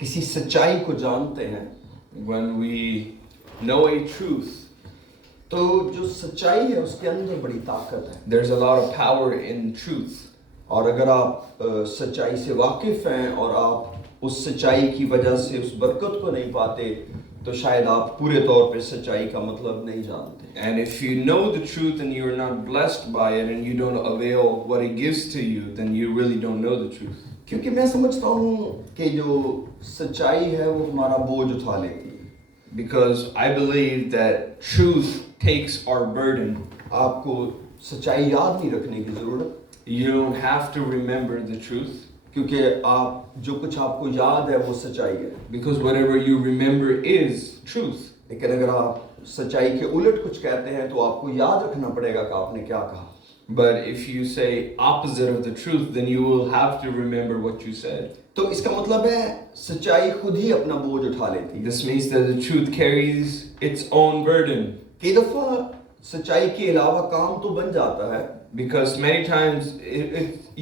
किसी सच्चाई को जानते हैं, when we know a truth, तो जो सच्चाई है उसके अंदर बड़ी ताकत है। there's a lot of power in truth. और अगर आप सच्चाई से वाकिफ हैं और आप उस सच्चाई की वजह से उस बरकत को नहीं पाते, तो शायद आप पूरे तौर पे सच्चाई का मतलब नहीं जानते। And if you know the truth and you're not blessed by it and you don't avail what it gives to you, then you really don't know the truth. क्योंकि मैं समझता हूँ कि जो सच्चाई है वो हमारा बोझ उठा लेती है। Because I believe that truth takes our burden. आपको सच्चाई याद नहीं रखने की ज़रूरत, You don't have to remember the truth. क्योंकि आप जो कुछ आपको याद है वो सच्चाई है। Because whatever you remember is truth. लेकिन अगर आप सच्चाई के उलट कुछ कहते हैं तो आपको याद रखना पड़ेगा कि आपने क्या कहा। But if you say opposite of the truth, then you will have to remember what you said. तो इसका मतलब है सच्चाई खुद ही अपना बोझ उठा लेती है। This means that the truth carries its own burden. कई दफा सच्चाई के अलावा काम तो बन जाता है, Because many times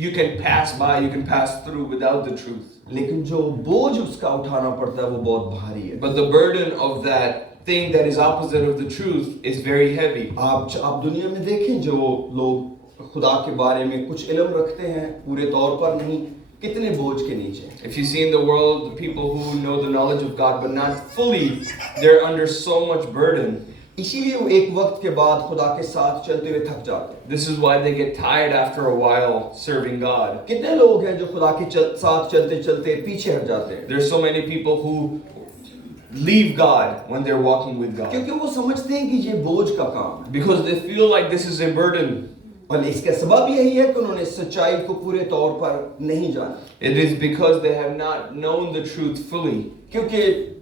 you can pass by, you can pass through without the truth. लेकिन जो बोझ उसका उठाना पड़ता है वो बहुत भारी है। But the burden of that thing that is opposite of the truth is very heavy. आप दुनिया में देखें जो लोग खुदा के बारे में कुछ इल्म रखते हैं, पूरे तौर पर नहीं, कितने बोझ के नीचे। If you see in the world the people who know the knowledge of God but not fully, they're under so much burden. इसीलिए वो एक वक्त के बाद खुदा के साथ चलते हुए थक जाते हैं। This is why they get tired after a while serving God. कितने लोग हैं जो खुदा के साथ चलते चलते पीछे हट जाते हैं। There's so many people who leave God when they're walking with God. क्योंकि वो समझते हैं कि ये बोझ का काम है। Because they feel like this is a burden. और इसका सबब यही है कि उन्होंने सच्चाई को पूरे तौर पर नहीं जाना। It is because they have not known the truth fully. क्योंकि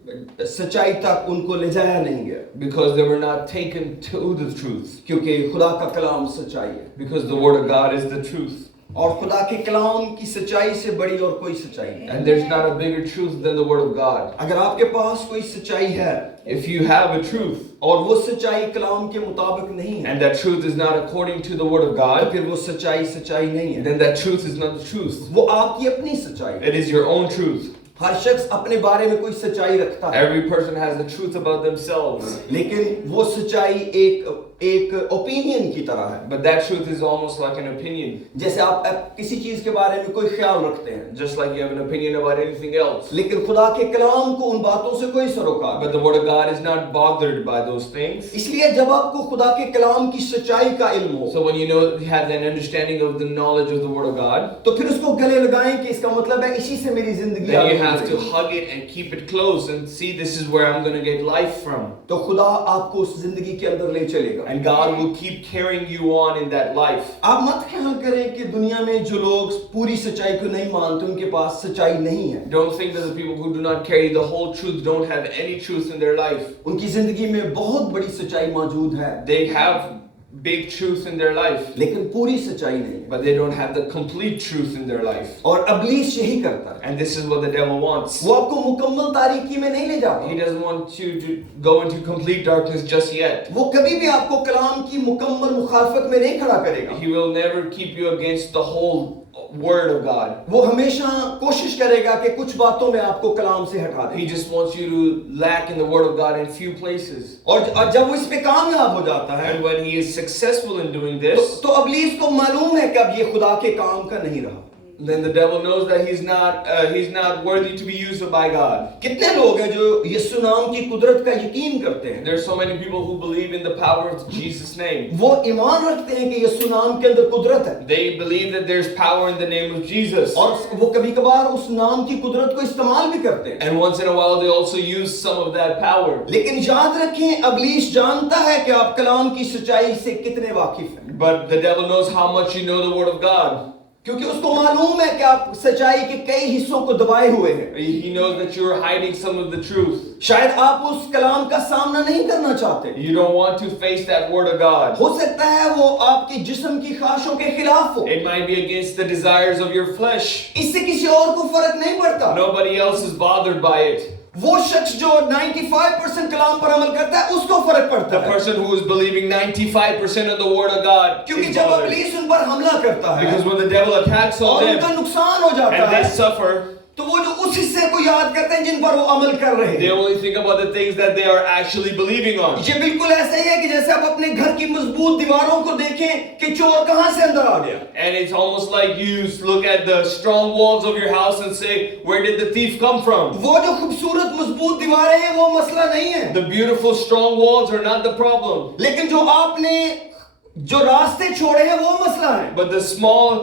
सच्चाई तक उनको ले जाया नहीं गया। Because they were not taken to the truth. क्योंकि खुदा का कलाम सच्चाई है। Because the word of God is the truth. और खुदा के कलाम की सच्चाई से बड़ी और कोई सच्चाई नहीं। And there's not a bigger truth than the word of God. अगर आपके पास कोई सच्चाई है, If you have a truth, और वो सच्चाई कलाम के मुताबिक नहीं है, and that truth is not according to the word of तो God, फिर वो सच्चाई सच्चाई नहीं है। then that truth is not the truth. वो आपकी अपनी सच्चाई है। It is your own truth. हर शख्स अपने बारे में कोई सच्चाई रखता है, Every person has the truth about themselves. लेकिन वो सच्चाई एक ओपिनियन की तरह है। But that truth is almost like an opinion. जैसे आप किसी चीज के बारे में कोई ख्याल रखते हैं, Just like you have an opinion about anything else. लेकिन खुदा के कलाम को उन बातों से कोई सरोकार But the word of God is not bothered by those things. इसलिए जब आपको खुदा के कलाम की सच्चाई का इल्म हो, So when you know, you have an understanding of the knowledge of the word of God, तो फिर उसको गले लगाएं कि इसका मतलब है इसी से मेरी जिंदगी then आगे you have to बढ़ेगी। hug it and keep it close and see this is where I'm going to get life from. तो खुदा आपको उस जिंदगी के अंदर ले चलेगा। And God will keep carrying you on in that life. आप मत ख्याल करें कि दुनिया में जो लोग पूरी सच्चाई को नहीं मानते उनके पास सच्चाई नहीं है। Don't think that the people who do not carry the whole truth don't have any truth in their life. उनकी जिंदगी में बहुत बड़ी सच्चाई मौजूद है, They have big truth in their life, लेकिन पूरी सच्चाई नहीं है। but they don't have the complete truth in their life. और इब्लीस यही करता है, And this is what the devil wants. वो आपको मुकम्मल तारीकी में नहीं ले जाता। He doesn't want you to go into complete darkness just yet. वो कभी भी आपको कलाम की मुकम्मल मुखालफत में नहीं खड़ा करेगा। He will never keep you against the whole word of God. वो हमेशा कोशिश करेगा कि कुछ बातों में आपको कलाम से हटा दे। He just wants you to lack in the word of God in few places. और जब वो इस पे कामयाब हो जाता है, And when he is successful in doing this, तो इब्लीस को मालूम है कि अब ये खुदा के काम का नहीं रहा। then the devil knows that he's not worthy to be used by God. कितने लोग हैं जो यीशु नाम की कुदरत का यकीन करते हैं, There are so many people who believe in the power of Jesus' name. वो ईमान रखते हैं कि यीशु नाम के अंदर कुदरत है, They believe that there's power in the name of Jesus. और वो कभी-कभार उस नाम की कुदरत को इस्तेमाल भी करते हैं। And once in a while they also use some of that power. लेकिन याद रखें, इब्लीस जानता है कि आप कलाम की सच्चाई से कितने वाकिफ हैं, But the devil knows how much you know the word of God. क्योंकि उसको मालूम है कि आप सच्चाई के कई हिस्सों को दबाए हुए हैं। He knows that you're hiding some of the truth. शायद आप उस कलाम का सामना नहीं करना चाहते, You don't want to face that word of God. हो सकता है वो आपके जिस्म की ख्वाहिशों के खिलाफ हो, It might be against the desires of your flesh. इससे किसी और को फर्क नहीं पड़ता। Nobody else is bothered by it. वो शख्स जो 95% कलाम पर अमल करता है उसको फर्क पड़ता The है, person who is believing 95% of the word of God क्योंकि is जब bothered. इब्लीस उन पर हमला करता है Because when the devil attacks on और उनका them नुकसान हो जाता and they है, suffer, तो वो जो उस हिस्से को याद करते हैं जिन पर वो अमल कर रहे They हैं। only think about the things that they are actually believing on. ये बिल्कुल ऐसा ही है कि जैसे आप अपने घर की मजबूत दीवारों को देखें कि चोर कहां से अंदर आ गया। And it's almost like you look at the strong walls of your house and say, where did the thief come from? वो जो खूबसूरत मजबूत दीवारें हैं वो मसला नहीं है, The beautiful strong walls are not the problem. लेकिन जो आपने जो रास्ते छोड़े हैं वो मसला है। But the small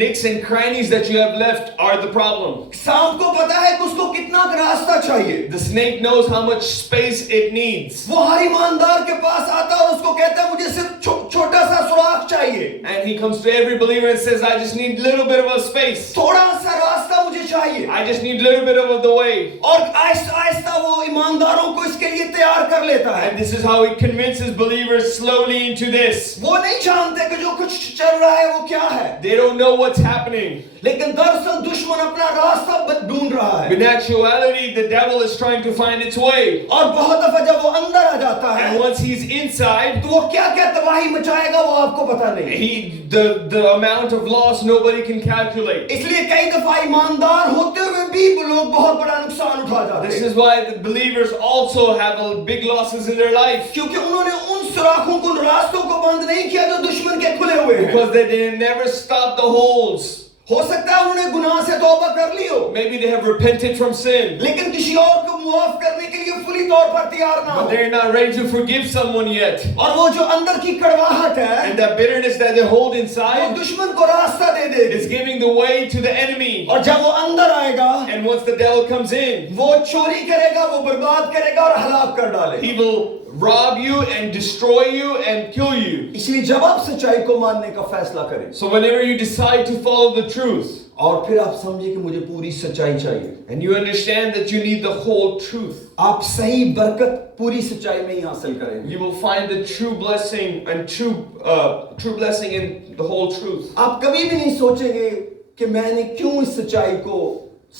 nicks and crannies that you have left are the problem. सांप को पता है कि उसको कितना रास्ता चाहिए। The snake knows how much space it needs. वो हर ईमानदार के पास आता है और उसको कहता है मुझे सिर्फ छोटा सा सुराख चाहिए, And he comes to every believer and says, I just need a little bit of a space. थोड़ा सा रास्ता मुझे चाहिए। I just need a little bit of the way. और आहिस्ता आहिस्ता वो ईमानदारों को इसके लिए तैयार कर लेता है। And this is how he convinces believers slowly into this. वो नहीं जानते कि जो कुछ चल रहा है वो क्या है, They don't know what's happening. लेकिन दरअसल दुश्मन अपना रास्ता ढूंढ रहा है। In actuality, the devil is trying to find its way. और बहुत दफा जब वो अंदर आ जाता है And once he's inside, तो वो क्या क्या तबाही मचाएगा वो आपको पता नहीं। the amount of loss nobody can calculate. इसलिए कई दफा ईमानदार होते हुए भी वो लोग बहुत बड़ा नुकसान उठा जाते This हैं, is why the believers also have big losses in their life. क्योंकि उन्होंने उन सुराखों को, उन रास्तों को बंद नहीं किया जो दुश्मन के खुले हुए हैं। Because they never stop the holes. हो सकता है उन्होंने गुनाह से तौबा कर ली हो, Maybe they have repented from sin, लेकिन किसी और को मुआफ करने के लिए फुली तौर पर तैयार ना हो। but they're not ready to forgive someone yet. और वो जो अंदर की कड़वाहट है And that bitterness that they hold वो inside दुश्मन को रास्ता दे देगी, is giving the way to the enemy. और जब वो अंदर आएगा And once the devil comes in, वो चोरी करेगा, वो बर्बाद करेगा और हलाक कर डालेगा। he will rob you and destroy you and kill you. इसलिए जब आप सच्चाई को मानने का फैसला करें So whenever you decide to follow the truth, और फिर आप समझे कि मुझे पूरी सच्चाई चाहिए, and you understand that you need the whole truth, आप सही बरकत पूरी सच्चाई में ही हासिल करेंगे। you will find the true blessing and true blessing in the whole truth. आप कभी भी नहीं सोचेंगे कि मैंने क्यों इस सच्चाई को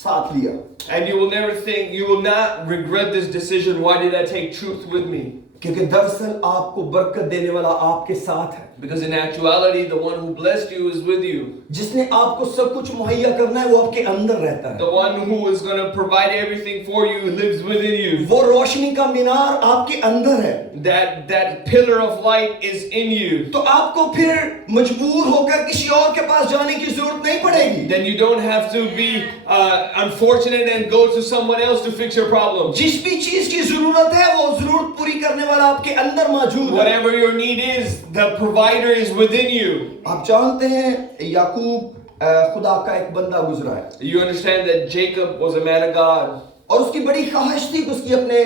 साथ लिया, And you will never think, you will not regret this decision. Why did I take truth with me? क्योंकि दरअसल आपको बरकत देने वाला आपके साथ है। Because in actuality, the one who blessed you is with you. जिसने आपको सब कुछ मुहैया करना है वो आपके अंदर रहता है। The one who is going to provide everything for you lives within you. वो रोशनी का मीनार आपके अंदर है। That pillar of light is in you. तो आपको फिर मजबूर होकर किसी और के पास जाने की जरूरत नहीं पड़ेगी। Then you don't have to be unfortunate and go to someone else to fix your problem. जिस भी चीज की जरूरत है वो जरूरत पूरी करने वाला आपके अंदर मौजूद है। Whatever your need is, the provider is within you. आप जानते हैं याकूब खुदा का एक बंदा गुजरा है You understand that Jacob was a man of God. और उसकी बड़ी ख्वाहिश थी कि उसकी अपने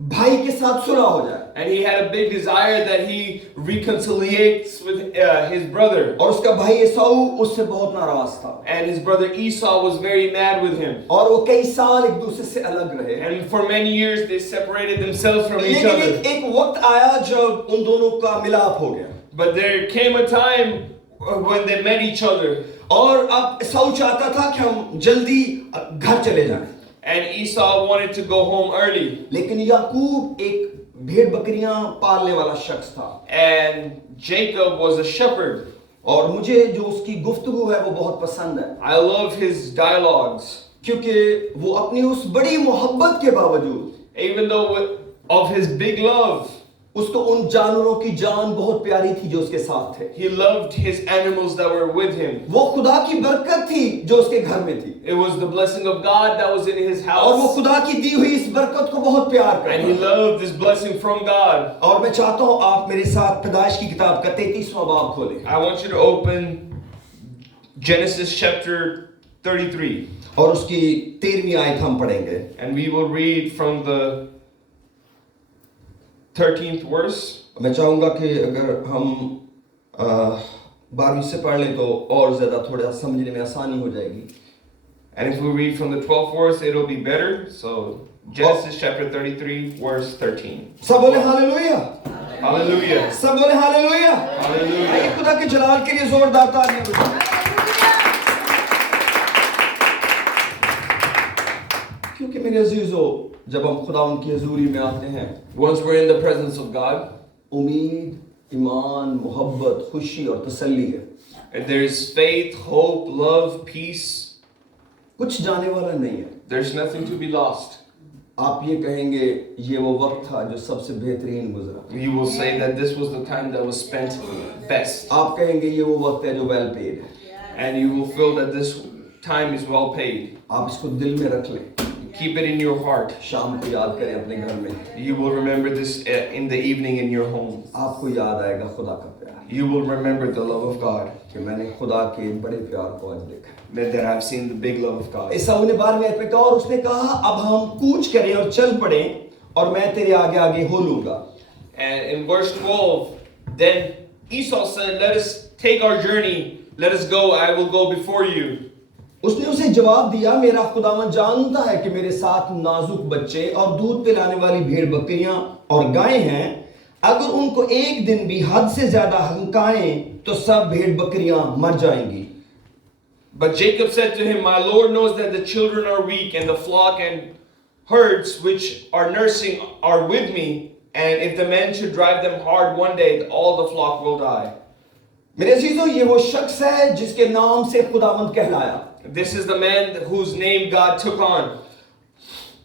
भाई के साथ सुलह हो जाए। And he had a big desire that he reconciliates with his brother. और उसका भाई एसाऊ उससे बहुत नाराज था And his brother Esau was very mad with him. और वो कई साल एक दूसरे से अलग रहे। And for many years they separated themselves from each लेकिन other. एक वक्त आया जब उन दोनों का मिलाप हो गया But there came a time when they met each other. और अब एसाऊ चाहता था कि हम जल्दी घर चले जाएं, And Esau wanted to go home early. लेकिन याकूब एक भेड़ बकरियां पालने वाला शख्स था And Jacob was a shepherd. और मुझे जो उसकी गुफ्तगू है वो बहुत पसंद है, I love his dialogues. क्योंकि वो अपनी उस बड़ी मोहब्बत के बावजूद Even though of his big love, उसको उन जानवरों की जान बहुत प्यारी थी जो उसके साथ थे। he loved his animals that were with him. वो खुदा की बरकत थी जो उसके घर में थी It was the blessing of God that was in his और वो house. खुदा की दी हुई इस बरकत को बहुत प्यार And he करता था। loved this blessing from God. और मैं चाहता हूँ आप मेरे साथ पैदाइश की किताब का 33वां बाब खोलें I want you to open Genesis chapter 33. और उसकी 13वीं आयत हम पढ़ेंगे। And we will read from the 13th verse. मैं चाहूंगा कि अगर हम 12वीं से पढ़ लें तो और ज्यादा थोड़ा समझने में आसानी हो जाएगी। And if we read from the 12th verse, it'll be better. So, Genesis chapter 33, verse 13. सब बोले हालेलुया, Hallelujah. सब बोले हालेलुया। Hallelujah. आइए खुदा के जलाल के लिए जोरदार तालियां बजाएं। क्योंकि मेरे अजीजों जब हम खुदा उनकी हजूरी में आते हैं, Once we're in the presence of God, उम्मीद, ईमान, मोहब्बत, खुशी और तसल्ली है। there is faith, hope, love, peace. कुछ जाने वाला नहीं है। There's nothing to be lost. आप ये कहेंगे ये वो वक्त था जो सबसे बेहतरीन गुजरा। You will say that this was the time that was spent best. आप कहेंगे ये वो वक्त है जो वेल पेड है। And you will feel that this time is well paid. आप इसको दिल में रख लें। Keep it in your heart. शाम को याद करें अपने घर में। You will remember this in the evening in your home. आपको याद आएगा खुदा का प्यार। You will remember the love of God. कि मैंने खुदा के बड़े प्यार को आज देखा। That I've seen the big love of God. ईसाऊ ने 12वें आयत में कहा और उसने कहा अब हम कूच करें और चल पड़ें और मैं तेरे आगे आगे हो लूंगा। And in verse 12, then Esau said, "Let us take our journey. Let us go. I will go before you." उसने उसे जवाब दिया मेरा खुदावन जानता है कि मेरे साथ नाजुक बच्चे और दूध पिलाने वाली भेड़ बकरियां और गायें हैं। अगर उनको एक दिन भी हद से ज्यादा हंकाएं तो सब भेड़ बकरियां मर जाएंगी। But Jacob said to him, "My Lord knows that the children are weak, and the flock and herds which are nursing are with me. And if the men should drive them hard one day, all the flock will die." मेरे अजीजों ये वो शख्स है जिसके नाम से खुदावंद कहलाया। This is the man whose name God took on.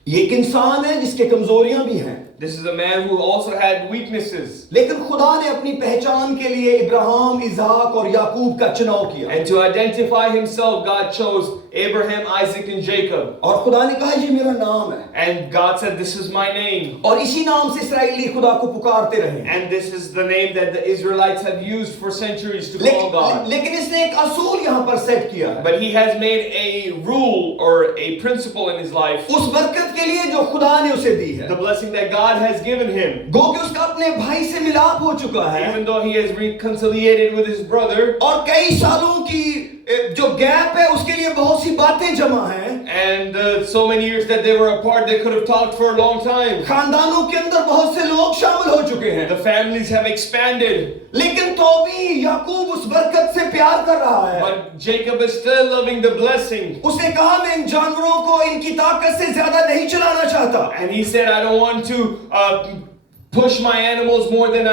ये एक इंसान है जिसके कमजोरियां भी हैं। This is a man who also had weaknesses. लेकिन खुदा ने अपनी पहचान के लिए इब्राहिम, इसाक और याकूब का चुनाव किया। And to identify himself, God chose Abraham, Isaac, and Jacob. और खुदा ने कहा ये मेरा नाम है। And God said, "This is my name." और इसी नाम से इस्राएली खुदा को पुकारते रहे। And this is the name that the Israelites have used for centuries to call God. लेकिन इसने एक असूल यहाँ पर सेट किया है। But he has made a rule or a principle in his life. उस बरकत के लिए जो खुदा ने उसे दी है। The blessing that God has given him. गो कि उसका अपने भाई से मिलाप हो चुका है। Even though he has reconciliated with his brother. और कई सालों की जो गैप है उसके लिए बहुत सी बातें जमा हैं। And so many years that they were apart, they could have talked for a long time. खानदानों के अंदर बहुत से लोग शामिल हो चुके हैं। The families have expanded. लेकिन तो भी याकूब उस बरकत से प्यार कर रहा है। But Jacob is still loving the blessing. उसने कहा मैं इन जानवरों को इनकी ताकत से ज्यादा नहीं चलाना चाहता। And he said, "I don't want to push my animals more than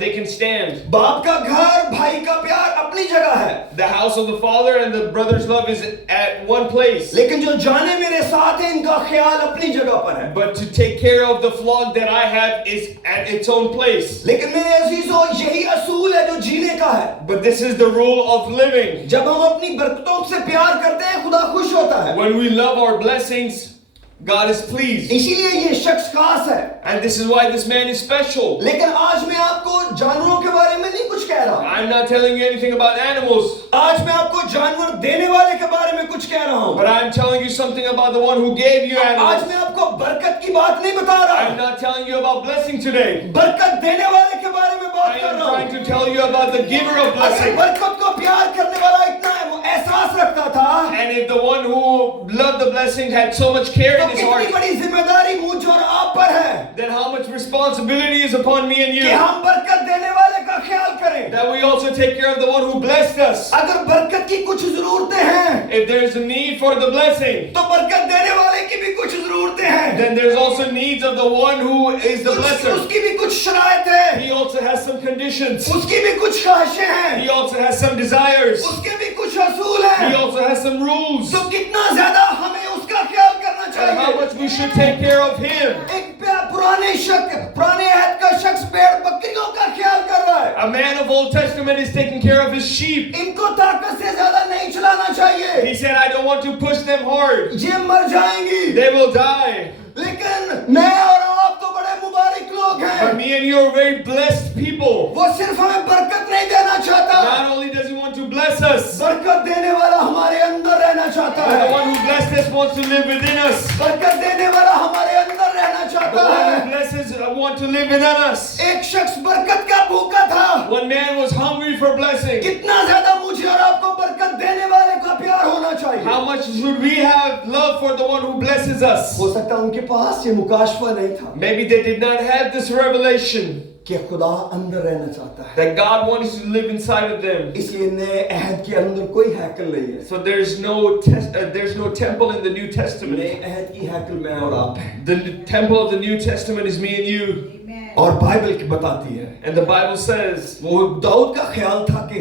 they can stand." बाप का घर, भाई का प्यार अपनी जगह है। The house of the father and the brother's love is at one place. लेकिन जो जाने मेरे साथ है इनका ख्याल अपनी जगह पर है। But to take care of the flock that I have is at its own place. लेकिन मेरे अजीजों यही असूल है जो जीने का है। But this is the rule of living. जब हम अपनी बरकतों से प्यार करते हैं खुदा खुश होता है। When we love our blessings, God is pleased. इसीलिए ये शख्स खास है। And this is why this man is special. लेकिन आज मैं आपको जानवरों के बारे में नहीं कुछ कह रहा। I'm not telling you anything about animals. आज मैं आपको जानवर देने वाले के बारे में कुछ कह रहा हूँ। But I'm telling you something about the one who gave you animals. आज मैं आपको बरकत की बात नहीं बता रहा। I'm not telling you about blessing today. बरकत देने वाले के बारे में बात I कर am रहा हूँ। trying to tell you about the giver of अगर blessing. बरकत को प्यार करने वाला इतना एहसास रखता था, And if the one who loved the blessing had so much care तो in his कितनी heart, बड़ी जिम्मेदारी मुझ और आप पर है then how much responsibility is upon me and कि you, हम बरकत देने वाले का ख्याल करें। that we also take care of the one who blessed us. अगर बरकत की कुछ जरूरतें हैं, If there is a need for the blessing, तो बरकत देने वाले की भी कुछ जरूरतें हैं। then there's also needs of the one who is the blesser. उसकी भी कुछ शराइत है, He also has some conditions. उसकी भी कुछ ख्वाहिशें हैं, He also has some desires. उसके भी कुछ असूल He हैं। also has some rules. तो कितना ज्यादा हमें उसका ख्याल करना And how चाहिए। much we should take care of him. एक पुराने अहद का शख्स भेड़ बकरियों का ख्याल कर रहा है। A man of Old Testament is taking care of his sheep. इनको ताकत से ज्यादा नहीं चलाना चाहिए। He said, "I don't want to push them hard. ये मर जाएंगी। They will die." लेकिन मैं और आप तो बड़े मुबारक लोग But हैं। me and you are very blessed people. वो सिर्फ हमें बरकत नहीं देना चाहता, Not only does he want to bless us, बरकत देने वाला हमारे अंदर रहना चाहता but the है। one who blessed us wants to live within us. बरकत देने वाला हमारे अंदर रहना The चाहता one है। who blesses want to live within us. एक शख्स बरकत का भूखा था। One man was hungry for blessing. कितना ज्यादा मुझे और आपको बरकत देने वाले का प्यार होना चाहिए। How much should we have love for the one who blesses us? हो सकता है उनके पास ये मुकाशफा नहीं था Maybe they did not have this revelation कि खुदा अंदर रहना चाहता है। that God wants to live inside of them. इसलिए नए अहद के अंदर कोई हैकल नहीं है। So there's no temple in the New नए Testament. अहद की हैकल मैं और आप हैं। The temple of the New Testament is me and you. और बाइबल की बताती है And the Bible says, वो दाऊद का ख्याल था कि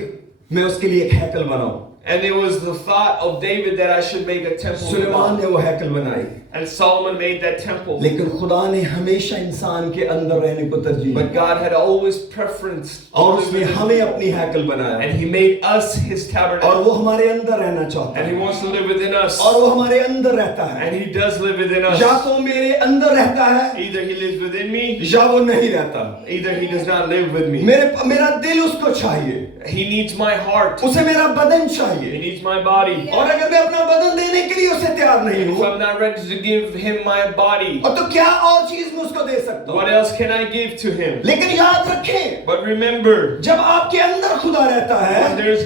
मैं उसके लिए एक हैकल बनाऊं। And it was the thought of David that I should make a temple to Suleman God. ने वो हैकल बनाई, And Solomon made that temple. लेकिन खुदा ने हमेशा इंसान के अंदर रहने को तरजीह But दी God had always preference. और उसने हमें अपनी हैकल बनाया And He made us His और tabernacle. वो हमारे अंदर रहना चाहता And He है wants to live within us. और वो हमारे अंदर रहता है। And He does live within us. या तो मेरे अंदर रहता है Either He lives within me, या वो नहीं रहता। either He does not live with me. मेरा दिल उसको चाहिए, He needs my heart. उसे मेरा बदन He चाहिए needs my body. और अगर मैं अपना बदन देने के लिए उसे तैयार नहीं If हूँ I'm not ready to give Him my body, और तो क्या और चीज मैं उसको दे सकता what हूँ। else can I give to Him? लेकिन याद रखें, But remember, जब आपके अंदर खुदा रहता when है there's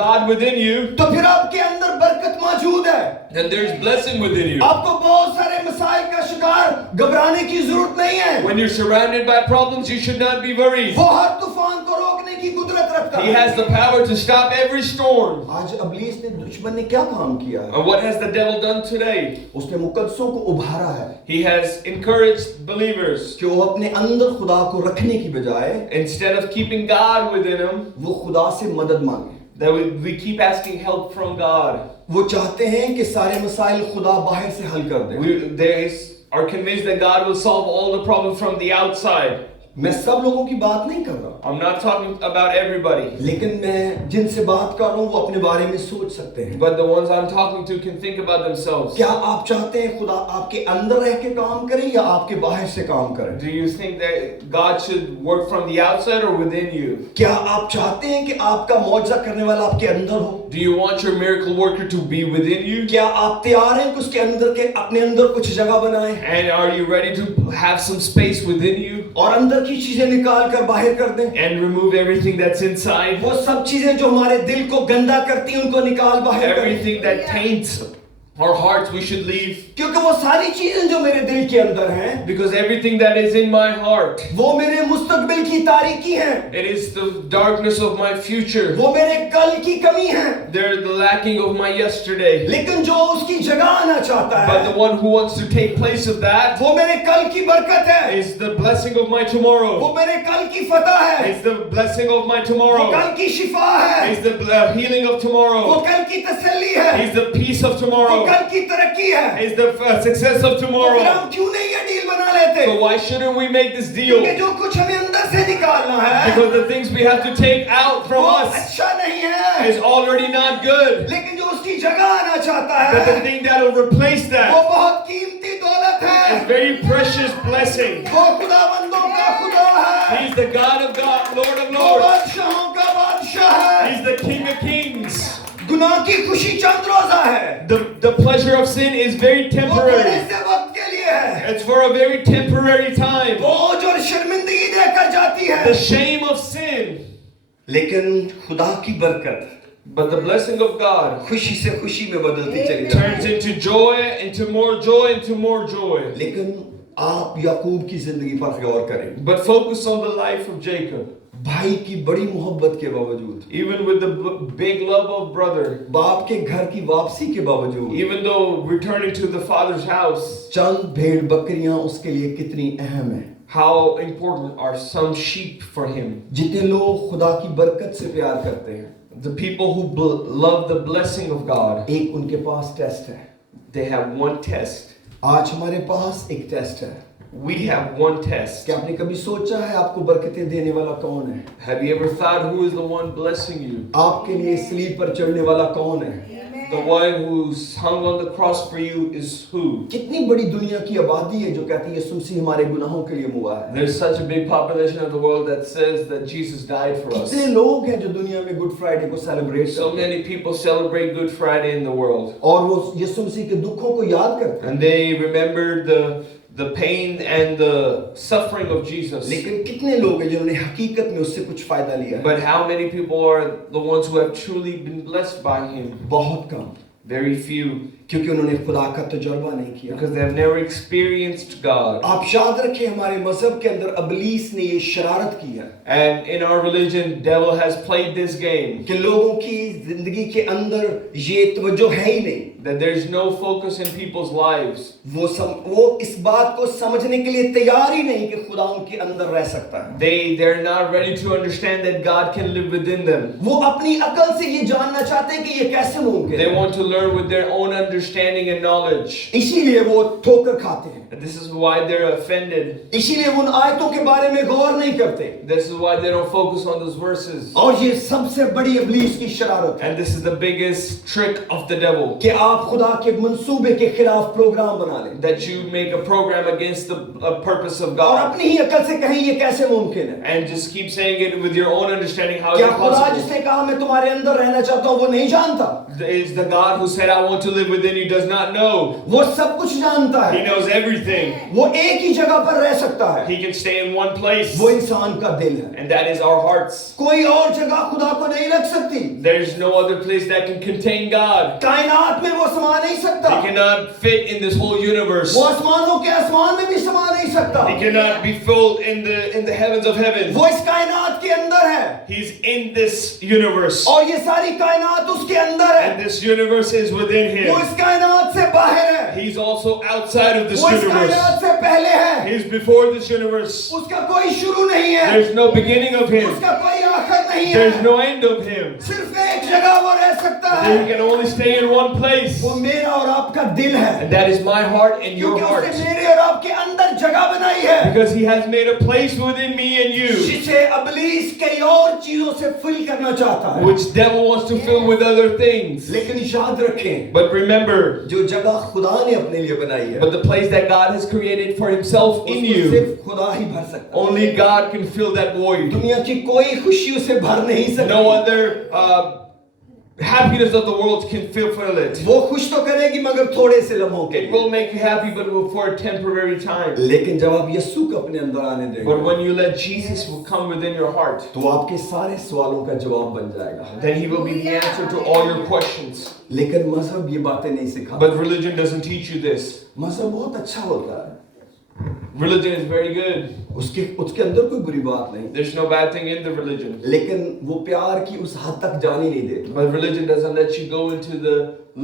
God within you, तो फिर आपके अंदर बरकत मौजूद है। then there's blessing within you. आपको बहुत सारे मसाइल का शिकार घबराने की जरूरत नहीं है। When you're surrounded by problems, you should not be worried. वो हर तूफान को रोकने की कुदरत रखता He है। has the power to stop every storm. आज अबलीस ने, दुश्मन ने क्या काम किया है? And what has the devil done today? उसने मुकद्दसों को उभारा है He has encouraged believers. कि वो अपने अंदर खुदा को रखने की बजाय Instead of keeping God within them, वो खुदा से मदद मांगे। that we keep asking help from God. वो चाहते हैं कि सारे मसाइल खुदा बाहर से हल कर दे। Are convinced that God will solve all the problems from the outside. मैं सब लोगों की बात नहीं कर रहा, I'm not talking about everybody, लेकिन मैं जिनसे बात कर रहा हूँ वो अपने बारे में सोच सकते हैं। but the ones I'm talking to can think about themselves. क्या आप चाहते हैं खुदा आपके अंदर रह के काम करे या आपके बाहर से काम करे? Do you think that God should work from the outside or within you? क्या आप चाहते हैं कि आपका मौजज़ा करने वाला आपके अंदर हो? Do you want your miracle worker to be within you? क्या आप तैयार हैं कि उसके अंदर के अपने अंदर कुछ जगह बनाएं And are you ready to have some space within you और अंदर की चीजें निकाल कर बाहर कर दें? and remove everything that's inside? वो सब चीजें जो हमारे दिल को गंदा करती हैं उनको निकाल बाहर करें, Everything that taints our hearts we should leave, क्योंकि वो सारी चीजें जो मेरे दिल के अंदर हैं because everything that is in my heart, वो मेरे मुस्तकबिल की तारीकी है, it is the darkness of my future. वो मेरे कल की कमी है। They're the lacking of my yesterday. लेकिन जो उसकी जगह आना चाहता But the है one who wants to take place of that वो मेरे कल की बरकत है, is the blessing of my tomorrow. वो मेरे कल की फतह है, It's the blessing of my वो tomorrow. कल की शिफा है, It's the healing of वो tomorrow. कल की तसल्ली है, It's the peace of वो tomorrow. कल की तरक्की है। It's the success of तो फिर tomorrow. हम क्यों नहीं ये डील बना लेते? So why shouldn't we make this क्योंकि deal? जो कुछ हमें अंदर से निकालना है Because the things we have to take out from वो us अच्छा नहीं है, is already not good. लेकिन जो उसकी जगह आना चाहता But the है thing that will replace वो that बहुत कीमती दौलत is है। very precious blessing. वो खुदावंदों का खुदा है, He's the God of God, Lord of वो Lords. बादशाहों का बादशाह है। He's the King of Kings. गुनाह की खुशी चंद रोजा है, The pleasure of sin is very वो थोड़े temporary. से वक्त के लिए है, It's for a very temporary time. बोझ और शर्मिंदगी देकर जाती है, The shame of sin. लेकिन खुदा की बरकत But the blessing of God खुशी से खुशी में बदलती चली जाती turns into joy, into more joy, into more joy. है। लेकिन आप याकूब की जिंदगी पर गौर करें, But focus on the life of Jacob. भाई की बड़ी मोहब्बत के बावजूद, Even with the big love of brother, बाप के घर की वापसी के बावजूद, even though returning to the father's house, चंद भेड़ बकरियां उसके लिए कितनी अहम है। how important are some sheep for him? जितने लोग खुदा की बरकत से प्यार करते हैं, The people who love the blessing of God, एक उनके पास टेस्ट है। they have one test. आज हमारे पास एक टेस्ट है। We have one test. क्या आपने कभी सोचा है आपको बरकतें देने वाला कौन है? Have you ever thought who is the one blessing you? आपके लिए सलीब पर चढ़ने वाला कौन है? The one who's hung on the cross for you is who? कितनी बड़ी दुनिया की आबादी है जो कहती है यीशु मसीह हमारे गुनाहों के लिए मुआ है। There's such a big population of the world that says that Jesus died for us. कितने लोग हैं जो दुनिया में गुड फ्राइडे को सेलिब्रेट So करते हैं many people celebrate Good Friday in the world. और वो यीशु मसीह के दुखों को याद करते हैं, And they remember the pain and the suffering of Jesus. लेकिन कितने लोग हैं जिन्होंने हकीकत में उससे कुछ फायदा लिया है? But how many people are the ones who have truly been blessed by Him? बहुत कम। Very few. क्योंकि उन्होंने खुदा का तजुर्बा नहीं किया। because they have never experienced God. आप याद रखें, हमारे मजहब के अंदर अबलीस ने ये शरारत की है And in our religion, devil has played this game कि लोगों की जिंदगी के अंदर ये तवज्जो है ही नहीं, that there is no focus in people's lives. वो इस बात को समझने के लिए तैयार ही नहीं कि खुदा उनके अंदर रह सकता है। They're not ready to understand that God can live within them. वो अपनी अकल से ये जानना चाहते हैं कि ये कैसे मुमकिन They है, want to learn with their own understanding and knowledge. इसीलिए वो ठोकर खाते हैं, And this is why they're offended. इसीलिए वो उन आयतों के बारे में गौर नहीं करते, This is why they don't focus on those verses. और ये सबसे बड़ी इब्लीस की शरारत है And this is the biggest trick of the devil. कि आप खुदा के मंसूबे के खिलाफ प्रोग्राम बना लें That you make a program against the purpose of और God. अपनी ही अकल से कहें ये कैसे मुमकिन है। And just keep saying it with your own understanding. How is क्या it खुदा possible? जिसने कहा मैं तुम्हारे अंदर रहना चाहता हूँ वो नहीं जानता? Is the God who said I want to live within you does not know. वो सब कुछ जानता He है, knows everything. वो एक ही जगह पर रह सकता है, He can stay in one place. वो इंसान का दिल है, And that is our hearts. कोई और जगह खुदा को नहीं रख सकती, There is no other place that can contain God. कायनात में वो समा नहीं सकता, He cannot fit in this whole universe. वो आसमानों के आसमान में भी समा नहीं सकता, He cannot be filled in the heavens of heaven. वो इस कायनात के अंदर है He's in this universe. और ये सारी कायनात उसके अंदर है, And this universe is within वो him. इस कायनात से बाहर है, He's also outside of this वो इस universe. कायनात से पहले है, He's before this universe. उसका कोई शुरू नहीं है, There's no beginning of him. उसका कोई आखिर नहीं There's है, no end of him. सिर्फ एक जगह वो रह सकता He है, can only stay in one place. वो मेरा और आपका दिल है, And that is my heart and your क्योंकि heart. उसने मेरे और आपके अंदर जगह बनाई है Because he has made a place within me and you. जिसे अबलीस कई और चीजों से फिल करना चाहता है, Which devil wants to fill with other things. लेकिन याद रखें But remember, जो जगह खुदा ने अपने लिए बनाई है but the place that God has created for himself in उसको you, सिर्फ खुदा ही भर सकता है, only God can fill that void. दुनिया की कोई खुशी उसे भर नहीं सकती, No other happiness of the world can fulfill it. वो खुश तो करेगी मगर थोड़े से लम्हों के It लिए, will make you happy, but for a temporary time. लेकिन जब आप यीशु को अपने अंदर आने But देंगे when you let Jesus will come within your heart, तो आपके सारे सवालों का जवाब बन जाएगा, then he will be the answer to all your questions. लेकिन मजहब ये बातें नहीं सिखाता। But religion doesn't teach you this. मजहब बहुत अच्छा होता है, Religion is very good. उसके अंदर कोई बुरी बात नहीं, There's no bad thing in the religion. लेकिन वो प्यार की उस हद तक जान ही नहीं देता, But religion doesn't let you go into the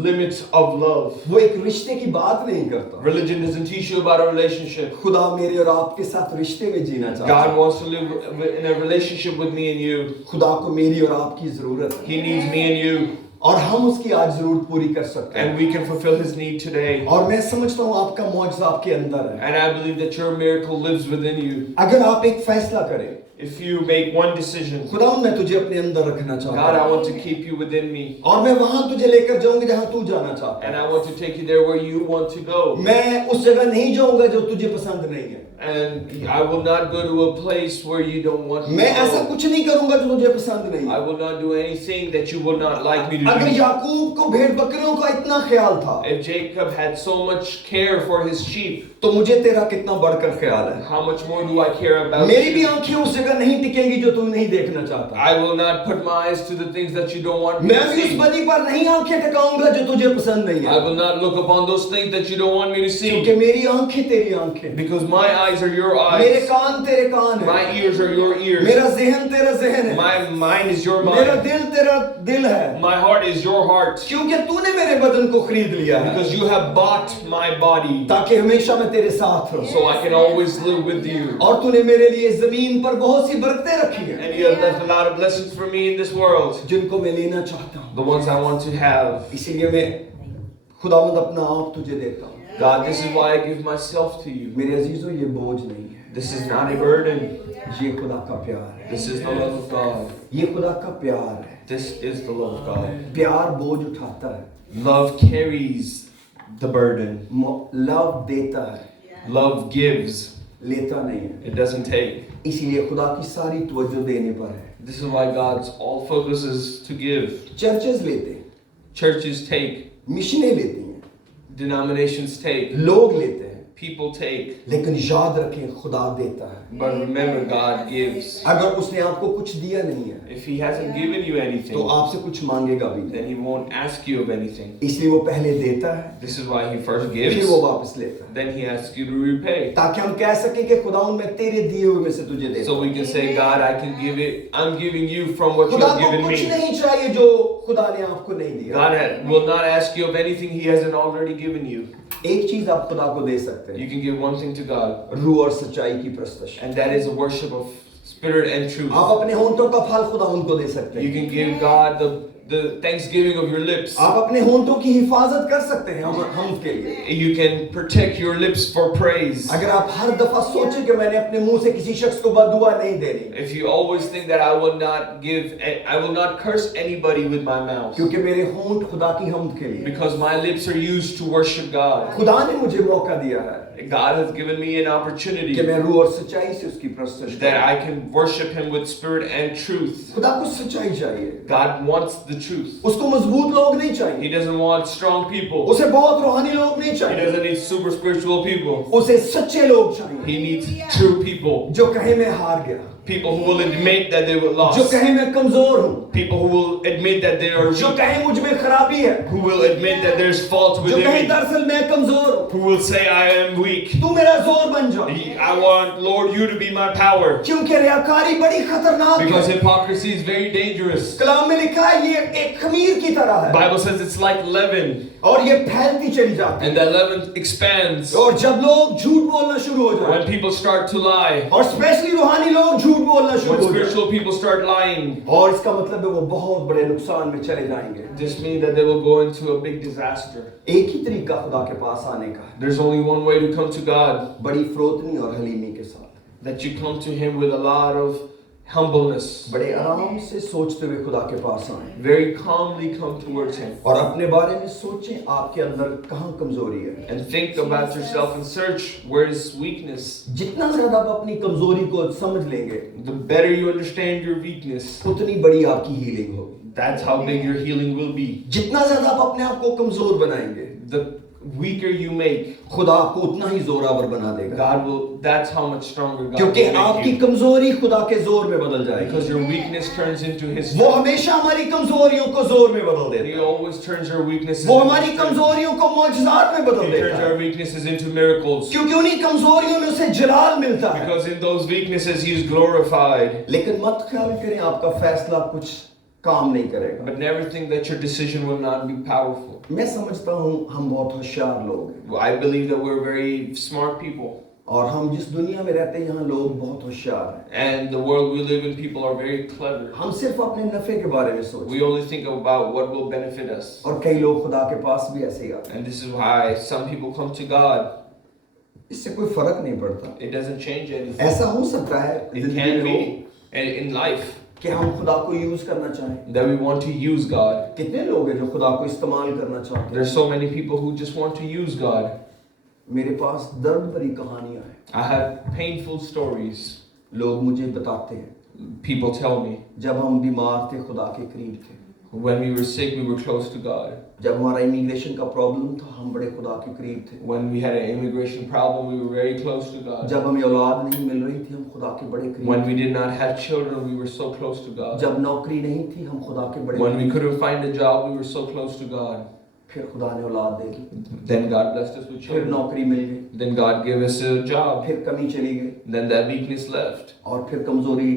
limits of love. वो एक रिश्ते की बात नहीं करता। Religion doesn't teach you about a relationship. खुदा मेरे और आपके साथ रिश्ते में जीना चाहता God है, wants to live in a relationship with me and you. खुदा को मेरी और आपकी जरूरत है He needs me and you. और हम उसकी आज जरूरत पूरी कर सकते हैं, And we can fulfill his need today. और मैं समझता हूँ आपका मौजज़ा आपके अंदर है। And I believe that your miracle lives within you. अगर आप एक फैसला करें, If you make one decision, खुदा मैं तुझे अपने अंदर रखना चाहता God, I हूँ want to keep you within me. और मैं वहां तुझे लेकर जाऊंगा जहां तू जाना चाहता And है, I want to take you there where you want to go. मैं उस जगह नहीं जाऊंगा जो तुझे पसंद नहीं है, And I will not go to a place where you don't want me मैं to ऐसा go. कुछ नहीं करूंगा जो तुझे पसंद नहीं I है। will not do anything that you will not like me to अगर do. याकूब को भेड़ बकरियों का इतना ख्याल था If Jacob had so much care for his sheep, तो मुझे तेरा कितना बढ़कर ख्याल है। how much more do I care about मेरी भी you? आंखें उस जगह नहीं टिकेंगी जो तू नहीं देखना चाहता, I will not put my eyes to the things that you don't want me मैं to भी उस see. बदी पर नहीं आंखें टिकाऊंगा जो तुझे पसंद नहीं I है, will not look upon those things that you don't want me to क्योंकि see. मेरी आंखें तेरी आंखें, Because my eyes are your मेरे eyes. कान तेरे कान है, My ears are your ears. मेरा जहन तेरा जहन है, My mind is your मेरा mind. दिल तेरा दिल है, My heart is your heart. क्योंकि तूने मेरे बदन को खरीद लिया है Because you have bought my body. ताकि हमेशा मैं तेरे साथ रहूं, So I can always live with you. और तूने मेरे लिए जमीन पर बहुत सी बरकतें रखी हैं And you have left a lot of blessings for me in this world. जिनको मैं लेना चाहता हूँ, The ones I want to have. इसीलिए मैं खुदावंद अपना आप तुझे देता हूँ। God, this is why I give myself to you. मेरे अजीजों ये बोझ नहीं है, This is not a burden. ये खुदा का प्यार है, This is the love of God. ये खुदा का प्यार है। This is the love of God. प्यार बोझ उठाता है, Love carries the burden. Love देता है, Love gives. लेता नहीं है। It doesn't take. इसीलिए खुदा की सारी तवज्जो देने पर है। This is why God's all focus is to give. Churches लेते हैं, Churches take. मिशनें लेती हैं, Denominations take. लोग लेते हैं, people take. लेकिन याद रखें खुदा देता है। But remember, God gives. अगर उसने आपको कुछ दिया नहीं है If He hasn't given you तो anything, आपसे कुछ मांगेगा भी नहीं। then He won't ask you of anything. इसलिए वो पहले देता है, This is why He first फिर gives, वो वापस लेता है, then He asks you to repay. ताकि हम कह सकें कि खुदावन मैं तेरे दिए हुए में से तुझे देता So हूं। we can say, God, I can give it. I'm giving you from what you खुदा have को given कुछ me. नहीं चाहिए जो खुदा ने आपको नहीं दिया। God will not ask you of anything He hasn't already given you. एक चीज आप खुदा को दे सकते You हैं, can give one thing to God, रूह और सच्चाई की प्रस्तुति। and that is the worship of spirit and truth. आप अपने होंठों का फल खुदा उनको दे सकते You हैं। can give God the thanksgiving of your lips. आप अपने होंठों की हिफाजत कर सकते हैं हम के लिए। You can protect your lips for praise. अगर आप हर दफा सोचें कि मैंने अपने मुंह से किसी शख्स को बददुआ नहीं देनी, If you always think that I will not curse anybody with my mouth, क्योंकि मेरे होंठ खुदा की हमद के लिए। because my lips are used to worship God. खुदा ने मुझे मौका दिया है God has given me an opportunity कि मैं रूह और सच्चाई से उसकी प्रस्तुति that करूं। I can worship Him with spirit and truth. खुदा को सच्चाई चाहिए, God wants the truth. उसको मजबूत लोग नहीं He चाहिए, doesn't want strong people. उसे बहुत रूहानी लोग नहीं He चाहिए, doesn't need super spiritual people. उसे सच्चे लोग चाहिए He needs true people. जो कहे मैं हार गया, People who will admit that they were जो lost. कहे मैं कमजोर हूँ, People who will admit that they are जो weak. कहे मुझ में खराबी है, Who will admit that there's fault जो within कहे me. दरअसल मैं कमजोर हूँ, Who will say I am weak. तू मेरा जोर बन जा, I want, Lord, you to be my power. क्योंकि रियाकारी बड़ी खतरनाक Because है। hypocrisy is very dangerous. कलाम में लिखा है ये एक खमीर की तरह है Bible says it's like leaven, और ये फैलती चली जाती and that leaven expands. है, और जब लोग झूठ बोलना शुरू हो When जाए people start to lie, और स्पेशली रूहानी लोग झूठ बोलना शुरू when हो जाए, spiritual people start lying, और इसका मतलब है वो बहुत बड़े नुकसान में चले जाएंगे। this means that they will go into a big disaster. एक ही तरीका खुदा के पास आने का है, There's only one way to come to God, बड़ी फरोतनी और हलीमी के साथ, that you come to Him with a lot of humbleness. बड़े आराम से सोचते हुए खुदा के पास आए Very calmly come towards Him. और अपने बारे में सोचें आपके अंदर कहाँ कमजोरी है। And think about yourself and search where is weakness. जितना ज्यादा आप अपनी कमजोरी को समझ लेंगे The better you understand your weakness, उतनी बड़ी आपकी हीलिंग होगी। that's how big your healing will be. जितना ज्यादा आप अपने आप को कमजोर बनाएंगे, The weaker you make, खुदा आपको उतना ही जोरावर बना देगा, God will, that's how much stronger God क्योंकि will make आपकी you. कमजोरी खुदा के जोर में बदल Because जाएगी। your weakness turns into His वो strength. हमेशा हमारी कमजोरियों को जोर में बदल देता He है, always turns our weaknesses वो into हमारी strength. कमजोरियों को मौजज़ात में बदल He देता turns है, our weaknesses into miracles. क्योंकि उन्हीं कमजोरियों में उसे जलाल मिलता है। Because in those weaknesses He is glorified. लेकिन मत ख्याल करें आपका फैसला कुछ काम नहीं करेगा। But never think that your decision will not be powerful. मैं समझता हूँ हम बहुत होशियार लोग हैं I believe that we're very smart people. और हम जिस दुनिया में रहते हैं यहाँ लोग बहुत होशियार हैं। And the world we live in, people are very clever. हम सिर्फ अपने नफे के बारे में सोचते We only think about what will benefit us. हैं और कई लोग खुदा के पास भी ऐसे ही आते हैं। And this is why some people come to God. इससे कोई फर्क नहीं पड़ता। It doesn't change anything. ऐसा हो सकता है It जिंदगी can में be हो in life कि हम खुदा को यूज करना चाहें। that we want to use God. कितने लोग हैं जो खुदा को इस्तेमाल करना चाहते हैं? There's so many people who just want to use God. मेरे पास दर्द भरी कहानियां हैं, I have painful stories. लोग मुझे बताते हैं। People tell me जब हम बीमार थे खुदा के करीब थे, when we were sick, we were close to God. जब हमारा इमिग्रेशन का प्रॉब्लम था हम बड़े खुदा के करीब थे, When we had an immigration problem, we were very close to God. जब हमें औलाद नहीं मिल रही थी हम खुदा के बड़े करीब When थे, we did not have children, we were so close to God. जब नौकरी नहीं थी हम खुदा के बड़े When we करीब couldn't find a job, we were so close to God. थे। फिर खुदा ने औलाद दे दी, Then God blessed us with फिर children. नौकरी मिल गई, Then God gave us a job. फिर कमी चली गई Then that weakness left. और फिर कमजोरी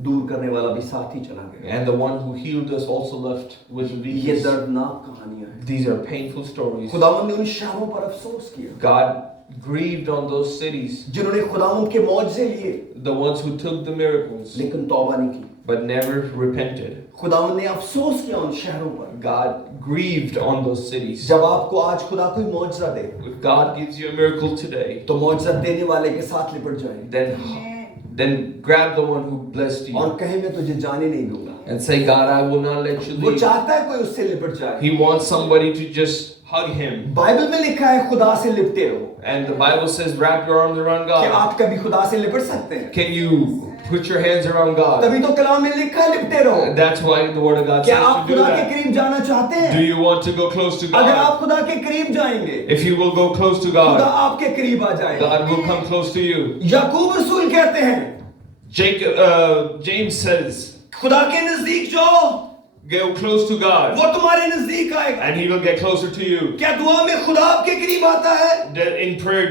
दूर करने वाला भी साथ ही चला गया। And the one who healed us also left with the ये weakness. दर्दनाक कहानियां हैं। These are painful stories. खुदावंद ने उन शहरों पर अफसोस किया God grieved on those cities, जिन्होंने खुदावंद के मौजज़े लिए the ones who took the miracles, लेकिन तौबा नहीं की। but never repented. खुदावंद ने अफसोस किया उन शहरों पर। God grieved on those cities. जब आपको आज खुदा कोई मौजज़ा दे If God gives you a miracle today, तो मौजज़ा देने वाले के साथ लिपट जाए then grab the one who blessed you और कहे मैं तुझे जाने नहीं दूंगा। and say, God, I will not let you वो leave. चाहता है कोई उससे लिपट जाए, He wants somebody to just hug him. Bible में लिखा है खुदा से लिपटे रहो। And the Bible says, wrap your arms around क्या God. आप कभी खुदा से लिपट सकते हैं? Can you put your hands around God? तभी तो कलाम में लिखा है लिपटे रहो। That's why the Word of God क्या says आप to do खुदा के that. करीब जाना चाहते Do हैं? you want to go close to अगर God? आप खुदा के करीब जाएंगे, If you will go close to खुदा God, आपके करीब आ जाएगा। God will come close to you. याकूब रसूल कहते हैं, James says, खुदा के नजदीक जाओ, go close to God, वो तुम्हारे नजदीक आएगा। and He will get closer to you. क्या दुआ में खुदा आपके करीब आता है? In prayer,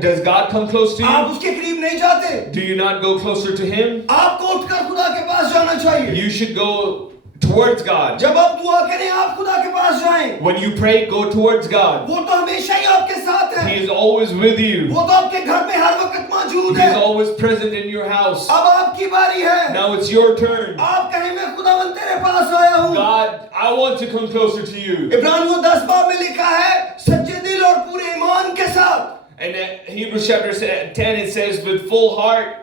does God come close to आप you? उसके करीब नहीं जाते। Do you not go closer to Him? आपको उठकर खुदा के पास जाना चाहिए। You should go towards God. जब आप दुआ करें, आप खुदा के पास जाएं। When you pray, go towards God. वो तो हमेशा ही आपके साथ He है। is always with you. वो तो आपके घर में हर वक्त मौजूद He है। is always present in your house. अब आपकी बारी है। Now it's your turn. आप कहें मैं खुदावंद तेरे पास आया हूँ। God, I want to come closer to you. इब्रानियों 10 बाब में लिखा है, सच्चे दिल और पूरे ईमान के साथ। And in Hebrews chapter 10, it says, with full heart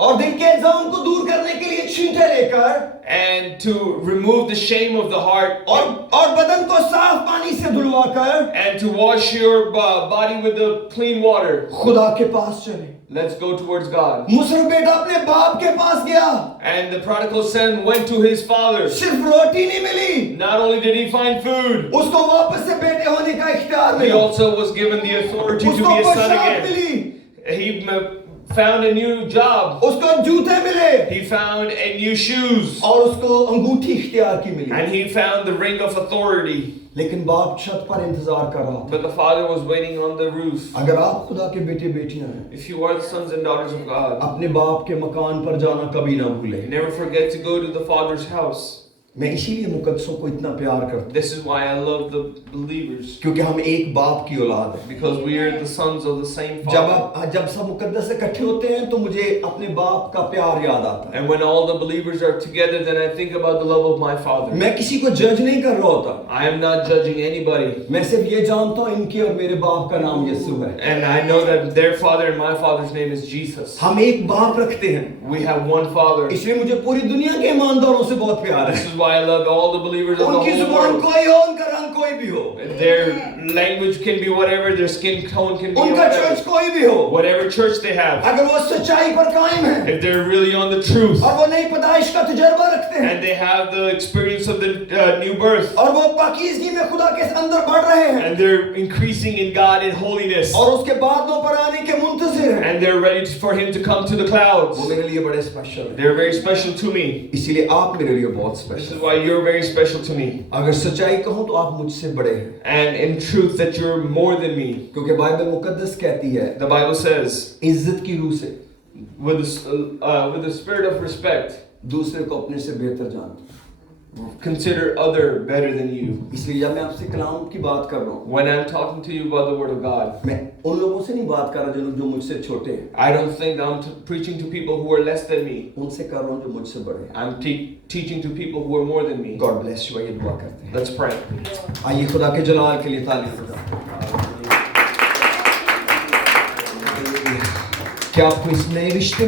और दिल के इल्जाम को दूर करने के लिए छींटे लेकर and to remove the shame of the heart और बदन को साफ पानी से धुलवाकर and to wash your body with the clean water. खुदा के पास चले। Let's go towards God. मुसर बेटा अपने बाप के पास गया, And the prodigal son went to his father. सिर्फ रोटी नहीं मिली, Not only did he find food, उसको वापस से बेटे होने का इख्तियार he मिला। also was given the authority to उसको be a son पोशाक again. मिली, He found a new job. उसको जूते मिले, He found a new shoes. और उसको अंगूठी इख्तियार की मिली। And he found the ring of authority. लेकिन बाप छत पर इंतजार कर रहा था। But the father was waiting on the roof. अगर आप खुदा के बेटे बेटियां हैं, If you are the sons and daughters of God, अपने बाप के मकान पर जाना कभी ना भूलें। never forget to go to the Father's house. मैं इसीलिए मुकद्दसों को इतना प्यार करता हूं, This is why I love the believers. क्योंकि हम एक बाप की औलाद हैं। Because we are the sons of the same जब Father. जब सब मुकद्दस इकट्ठे होते हैं तो मुझे अपने बाप का प्यार याद आता है। And when all the believers are together, then I think about the love of my Father. मैं किसी को जज नहीं कर रहा होता, I am not judging anybody. मैं सिर्फ ये जानता हूँ इनके और मेरे बाप का नाम यीशु है। And I know that their father and my father's name is Jesus. हम एक बाप रखते हैं, We have one Father. इसलिए मुझे पूरी दुनिया के ईमानदारों से बहुत प्यार This है। is why I love all the believers of the उनकी whole जुबान world. कोई हो, उनका रंग कोई भी हो, Their language can be whatever, their skin tone can be उनका चर्च whatever. कोई भी हो, Whatever church they have. अगर वो सच्चाई पर कायम है If they're really on the truth और वो नई पैदाइश का तजर्बा रखते हैं and they have the experience of the new birth और वो पाकीज़गी में खुदा के अंदर बढ़ रहे हैं and they're increasing in God in holiness और उसके बाद वो पर आने के मुंतज़िर हैं, and they're ready for Him to come to the clouds, वो मेरे लिए बड़े स्पेशल हैं। they're very special to me. इसीलिए आप मेरे लिए बहुत This स्पेशल is हैं। why you're very special to me. अगर सच्चाई कहूँ तो आप मुझसे बड़े हैं, And in truth, that you're more than me. क्योंकि बाइबल मुकद्दस कहती है The Bible says, इज्जत की रूह से with the spirit of respect, दूसरे को अपने से बेहतर जानते। consider other better than you. इसलिए जब मैं आपसे कलाम की बात कर रहा हूँ, When I'm talking to you about the Word of God, मैं उन लोगों से नहीं बात कर रहा जो मुझसे छोटे हैं, I don't think I'm preaching to people who are less than me. उनसे कर रहा हूँ जो मुझसे बड़े हैं। I'm teaching to people who are more than me. God bless you. आइए दुआ करते हैं। Let's pray. आइए खुदा के जलाल के लिए तालीम बजाएं। क्या आपको इस नए रिश्ते